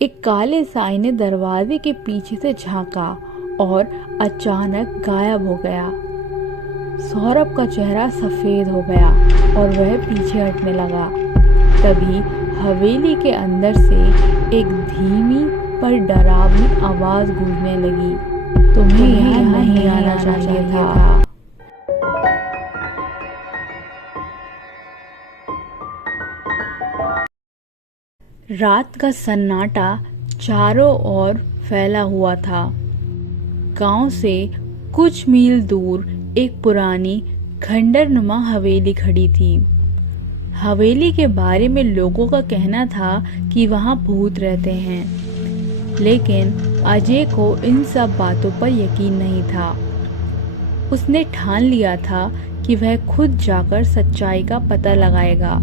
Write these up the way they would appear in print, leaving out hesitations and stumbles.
एक काले साई ने दरवाजे के पीछे से झांका और अचानक गायब हो गया। सौरभ का चेहरा सफेद हो गया और वह पीछे हटने लगा। तभी हवेली के अंदर से एक धीमी पर डरावनी आवाज गूंजने लगी, तुम्हें यहाँ नहीं आना चाहिए था। रात का सन्नाटा चारों ओर फैला हुआ था। गांव से कुछ मील दूर एक पुरानी खंडरनुमा हवेली खड़ी थी। हवेली के बारे में लोगों का कहना था कि वहां भूत रहते हैं, लेकिन अजय को इन सब बातों पर यकीन नहीं था। उसने ठान लिया था कि वह खुद जाकर सच्चाई का पता लगाएगा।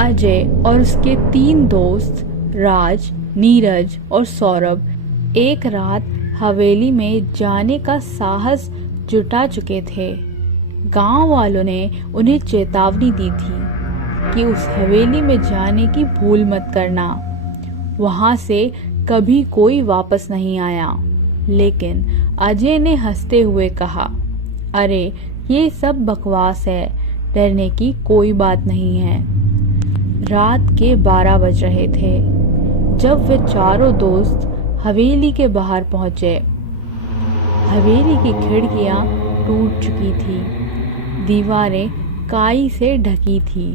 अजय और उसके 3 दोस्त राज, नीरज और सौरभ एक रात हवेली में जाने का साहस जुटा चुके थे। गांव वालों ने उन्हें चेतावनी दी थी कि उस हवेली में जाने की भूल मत करना। वहां से कभी कोई वापस नहीं आया। लेकिन अजय ने हंसते हुए कहा, अरे ये सब बकवास है, डरने की कोई बात नहीं है। रात के 12 बज रहे थे जब वे चारों दोस्त हवेली के बाहर पहुंचे। हवेली की खिड़कियां टूट चुकी थी, दीवारें काई से ढकी थी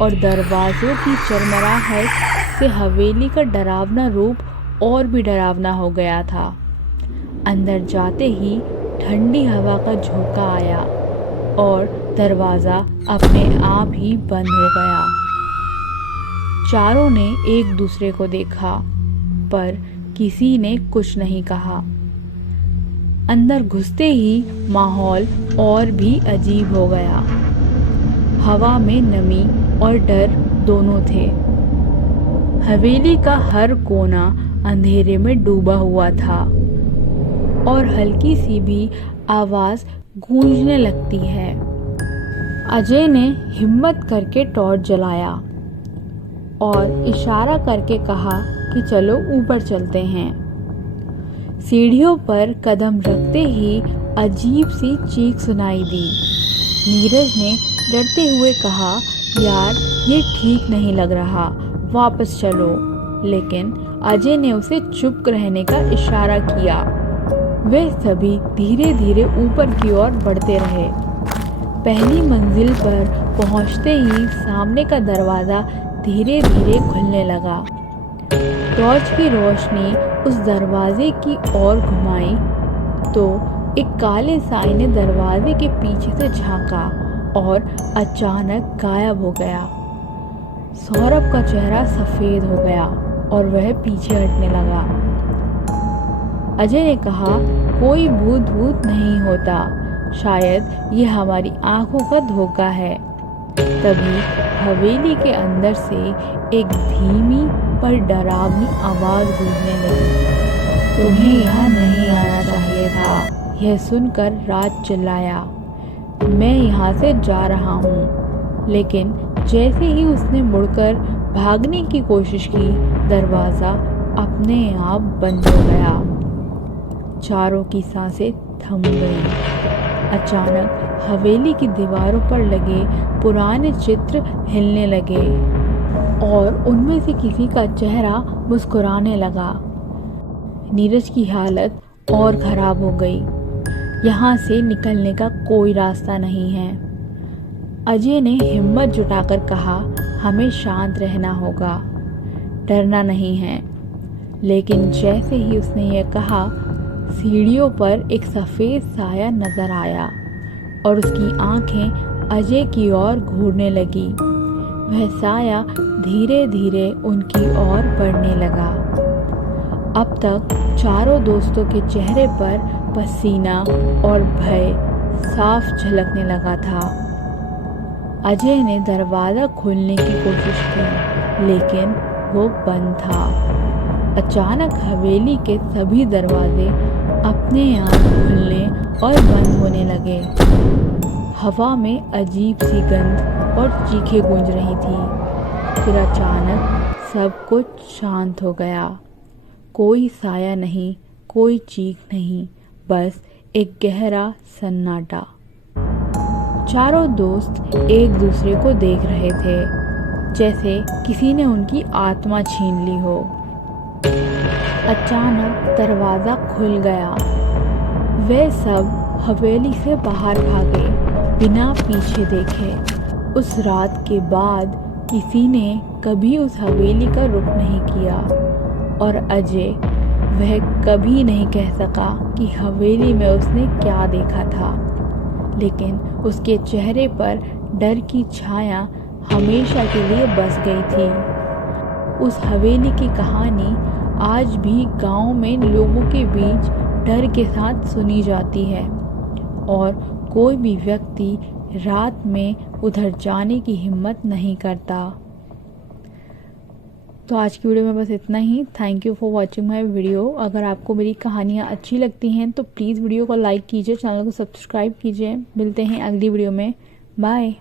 और दरवाजों की चरमराहट से हवेली का डरावना रूप और भी डरावना हो गया था। अंदर जाते ही ठंडी हवा का झोंका आया और दरवाजा अपने आप ही बंद हो गया। चारों ने एक दूसरे को देखा, पर किसी ने कुछ नहीं कहा। अंदर घुसते ही माहौल और भी अजीब हो गया। हवा में नमी और डर दोनों थे। हवेली का हर कोना अंधेरे में डूबा हुआ था और हल्की सी भी आवाज गूंजने लगती है। अजय ने हिम्मत करके टॉर्च जलाया और इशारा करके कहा कि चलो ऊपर चलते हैं। सीढ़ियों पर कदम रखते ही अजीब सी चीख सुनाई दी। नीरज ने डरते हुए कहा, यार ये ठीक नहीं लग रहा, वापस चलो। लेकिन अजय ने उसे चुप रहने का इशारा किया। वे सभी धीरे धीरे ऊपर की ओर बढ़ते रहे। पहली मंजिल पर पहुंचते ही सामने का दरवाजा धीरे धीरे खुलने लगा। टॉर्च की रोशनी उस दरवाजे की ओर घुमाई तो एक काले साई ने दरवाजे के पीछे से झांका और अचानक गायब हो गया। सौरभ का चेहरा सफेद हो गया और वह पीछे हटने लगा। अजय ने कहा, कोई भूत नहीं होता, शायद ये हमारी आंखों का धोखा है। तभी हवेली के अंदर से एक धीमी पर डरावनी आवाज गूंजने लगी, तुम्हें यहाँ नहीं आना चाहिए था। यह सुनकर राज चिल्लाया, मैं यहाँ से जा रहा हूँ। लेकिन जैसे ही उसने मुड़कर भागने की कोशिश की, दरवाजा अपने आप बंद हो गया। चारों की सांसें थम गई। अचानक हवेली की दीवारों पर लगे पुराने चित्र हिलने लगे और उनमें से किसी का चेहरा मुस्कुराने लगा। नीरज की हालत और खराब हो गई। यहाँ से निकलने का कोई रास्ता नहीं है। अजय ने हिम्मत जुटाकर कहा, हमें शांत रहना होगा, डरना नहीं है। लेकिन जैसे ही उसने यह कहा, सीढ़ियों पर एक सफ़ेद साया नजर आया और उसकी आंखें अजय की ओर घूरने लगी। वह साया धीरे धीरे उनकी ओर बढ़ने लगा। अब तक चारों दोस्तों के चेहरे पर पसीना और भय साफ झलकने लगा था। अजय ने दरवाज़ा खोलने की कोशिश की, लेकिन वो बंद था। अचानक हवेली के सभी दरवाजे अपने आप खुलने और बंद होने लगे। हवा में अजीब सी गंध और चीखें गूंज रही थी। फिर अचानक सब कुछ शांत हो गया। कोई साया नहीं, कोई चीख नहीं, बस एक गहरा सन्नाटा। चारों दोस्त एक दूसरे को देख रहे थे, जैसे किसी ने उनकी आत्मा छीन ली हो। अचानक दरवाज़ा खुल गया। वे सब हवेली से बाहर भागे, बिना पीछे देखे। उस रात के बाद किसी ने कभी उस हवेली का रुख नहीं किया, और अजय वह कभी नहीं कह सका कि हवेली में उसने क्या देखा था, लेकिन उसके चेहरे पर डर की छाया हमेशा के लिए बस गई थी। उस हवेली की कहानी आज भी गांव में लोगों के बीच डर के साथ सुनी जाती है, और कोई भी व्यक्ति रात में उधर जाने की हिम्मत नहीं करता। तो आज की वीडियो में बस इतना ही। Thank you for watching my video. अगर आपको मेरी कहानियाँ अच्छी लगती हैं तो प्लीज़ वीडियो को लाइक कीजिए, चैनल को सब्सक्राइब कीजिए। मिलते हैं अगली वीडियो में। बाय।